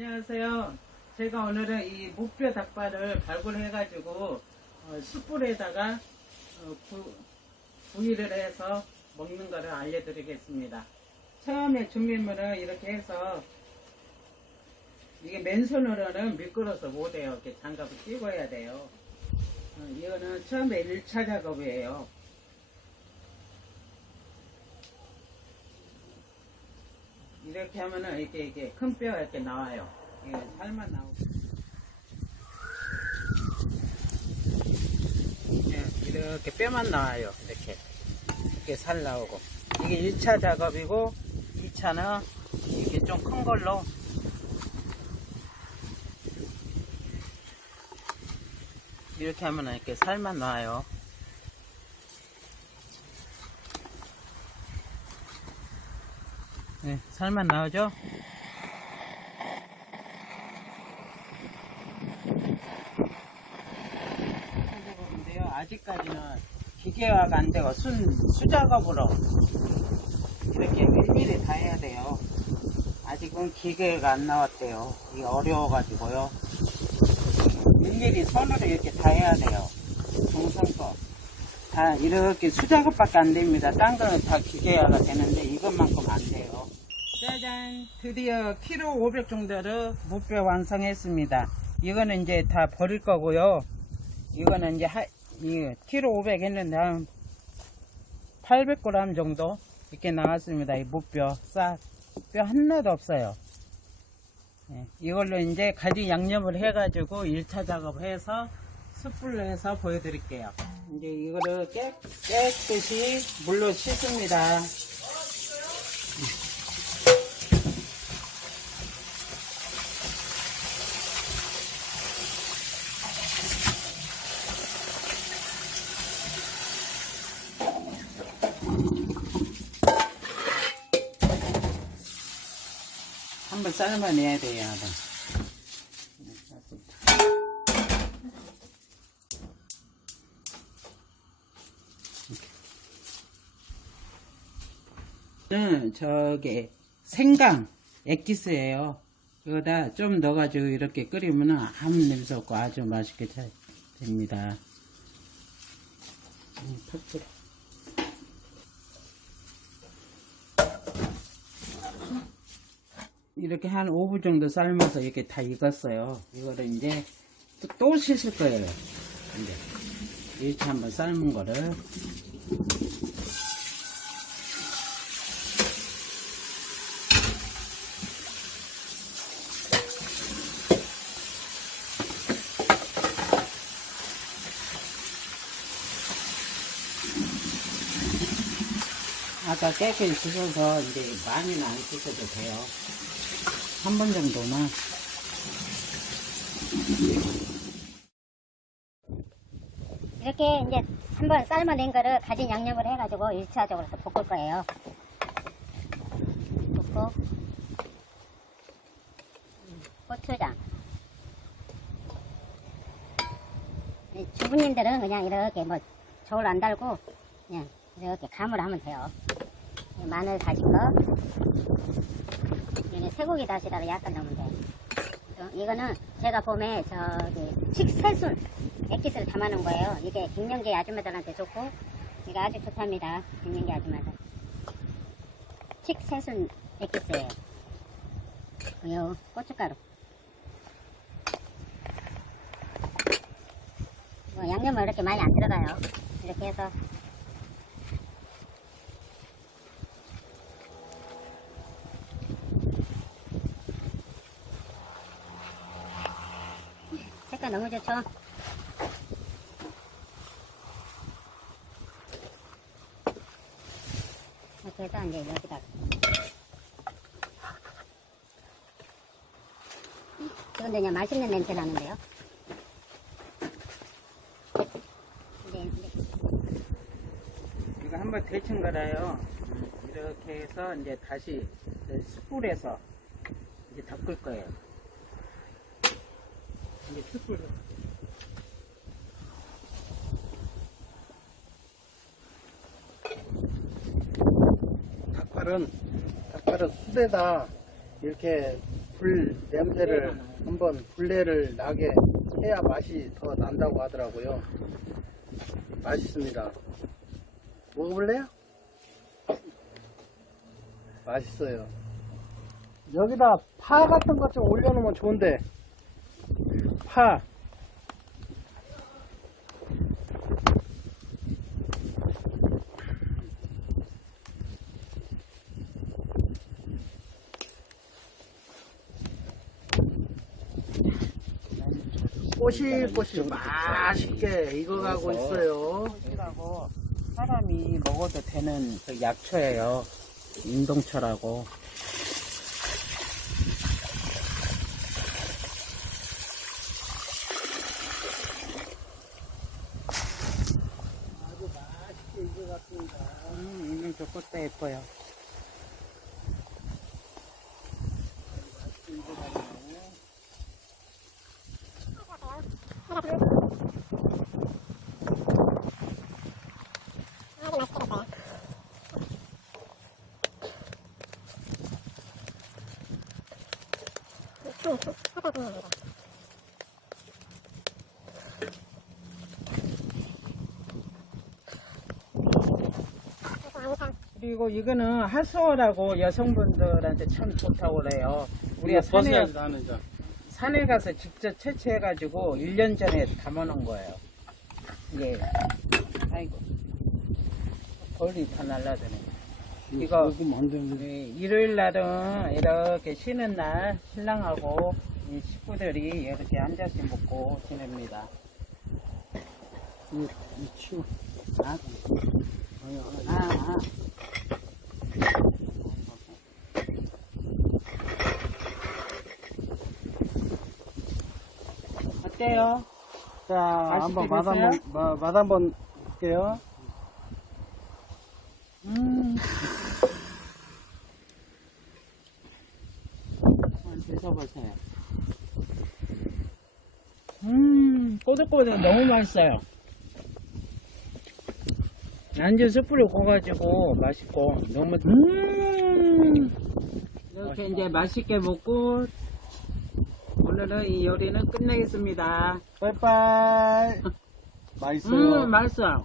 안녕하세요. 제가 오늘은 이 목뼈 닭발을 발굴해가지고 어, 숯불에다가 어, 구, 구이를 해서 먹는 거를 알려드리겠습니다. 처음에 준비물은 이렇게 해서 이게 맨손으로는 미끄러서 못해요. 이렇게 장갑을 끼고 해야 돼요. 어, 이거는 처음에 1차 작업이에요. 이렇게 하면은 이렇게 이렇게 큰 뼈가 이렇게 나와요. 이게 살만 나오고. 예, 이렇게 뼈만 나와요. 이렇게. 이렇게 살 나오고. 이게 1차 작업이고, 2차는 이렇게 좀 큰 걸로. 이렇게 하면 이렇게 살만 나와요. 네, 살만 나오죠? 작업인데요. 아직까지는 기계화가 안 되고 순, 수작업으로 이렇게 일일이 다 해야 돼요. 아직은 기계가 안 나왔대요. 이게 어려워가지고요. 일일이 손으로 이렇게 다 해야 돼요. 정성껏. 다 이렇게 수작업밖에 안 됩니다. 딴 거는 다 기계화가 되는데 이것만큼 안 돼요. 짜잔! 드디어 키로 500 정도를 목표 완성했습니다. 이거는 이제 다 버릴 거고요. 이거는 이제 하, 이 키로 500 했는데 한 800g 정도 이렇게 나왔습니다. 이 목뼈 싹. 뼈 하나도 없어요. 예, 이걸로 이제 가지 양념을 해가지고 1차 작업을 해서 숯불로 해서 보여드릴게요. 이제 이거를 깨, 깨끗이 물로 씻습니다. 한번 삶아내야 돼요. 는 저기 생강 액기스예요. 이거다 좀 넣어가지고 이렇게 끓이면 아무 냄새 없고 아주 맛있게 잘 됩니다. 음, 팍 끓여. 이렇게 한 5분 정도 삶아서 이렇게 다 익었어요. 이거를 이제 또, 또 씻을 거예요. 이제 이렇게 한번 삶은 거를 아까 깨끗이 씻어서 이제 많이는 안 씻어도 돼요. 한 번 정도만. 이렇게 이제 한번 삶아낸 거를 가진 양념을 해가지고 1차적으로 또 볶을 거예요. 볶고, 음, 고추장. 이 주부님들은 그냥 이렇게 뭐 저울 안 달고 그냥 이렇게 감을 하면 돼요. 이 마늘 다진 거. 쇠고기 다시다가 약간 넣으면 돼요. 어, 이거는 제가 봄에 저기 칡새순 액기스를 담아놓은 거예요. 이게 김영재 아줌마들한테 좋고 이거 아주 좋답니다. 김영재 아줌마들. 칡새순 액기스예요. 그리고 고춧가루. 뭐 양념은 이렇게 많이 안 들어가요. 이렇게 해서 색깔 너무 좋죠? 이렇게 해서 이제 여기다 지금 그냥 맛있는 냄새 나는데요. 이제, 이제 이거 한번 데친 거라요. 음, 이렇게 해서 이제 다시 그 숯불에서 이제 닦을 거예요. 이제 숯불. 닭발은 닭발은 숯에다 이렇게 불 냄새를 한번 불내를 나게 해야 맛이 더 난다고 하더라고요. 맛있습니다. 먹어볼래요? 맛있어요. 여기다 파 같은 것 좀 올려놓으면 좋은데 파 꼬실꼬실 맛있게 익어가고 있어요. 사람이 먹어도 되는 그 약초예요. 인동초라고. 아주 맛있게 익어갔습니다. 음, 꽃도 예뻐요. 그리고 이거는 하수어라고 여성분들한테 참 좋다고 그래요. 우리가 산에, 버섯이 나는 자. 산에 가서 직접 채취해가지고 1년 전에 담아놓은 거예요. 이게, 아이고, 벌이 다 날라드네. 이거- 먹으면 안 되는데. 네, 일요일 날은 이렇게 쉬는 날 신랑하고 이 식구들이 이렇게 한 잔씩 먹고 지냅니다. 이, 이 치워. 아, 아니, 아니. 아, 아. 어때요? 자, 한번 맛? 한번, 맛, 맛 한번 볼게요. 음. 한번 드셔보세요. 음, 꼬들꼬들 너무 맛있어요. 안주 숯불을 구워가지고 맛있고 너무 음 이렇게 이제 맛있게 먹고 오늘은 이 요리는 끝내겠습니다. 빠이빠이. 맛있어요. 음 맛있어요.